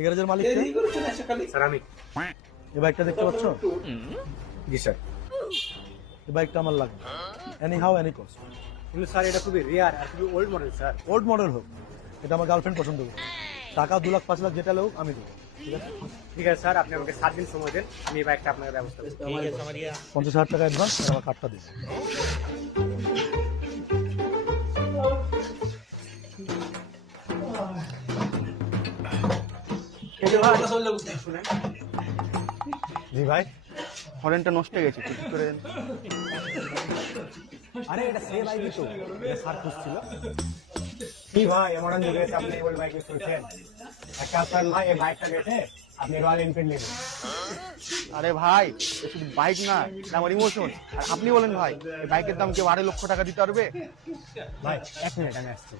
এই গ্যারেজের মালিক কে? স্যার আমি। এই বাইকটা দেখতে পাচ্ছ? জি স্যার। এই বাইকটা আমার লাগবে, এনি হাউ এনি কস্ট। কিন্তু স্যার এটা খুবই রেয়ার আর খুবই old model sir. Old model হোক, এটা আমার গার্লফ্রেন্ড পছন্দ করে। টাকা 2 লাখ 5 লাখ যেটা হোক আমি দেবো, ঠিক আছে? ঠিক আছে স্যার, আপনি আমাকে 7 দিন সময় দেন, আমি এই বাইকটা আপনার ব্যবস্থা করব। 50,000 টাকা অ্যাডভান্স, আর আমার কার্ডটা দিন। জি ভাই, হরেনটা নষ্ট হয়ে গেছে, ঠিক করে দেন। আরে এটা সেই বাইকই তো, এটা স্যার খুঁজছিল। কি ভাই মডার্ন যুগে এসে আপনি ওল্ড বাইকে খুঁজছেন? একটা আপনার ভাই এই বাইকটা গেছে, আপনি রয়্যাল এনফিল্ড নেবেন। আরে ভাই, এ শুধু বাইক না, এটা আমার ইমোশন। আর আপনি বলেন ভাই, এই বাইকের দাম কেউ 2.5 লক্ষ টাকা দিতে পারবে? ভাই 1 মিনিট আমি আসছি।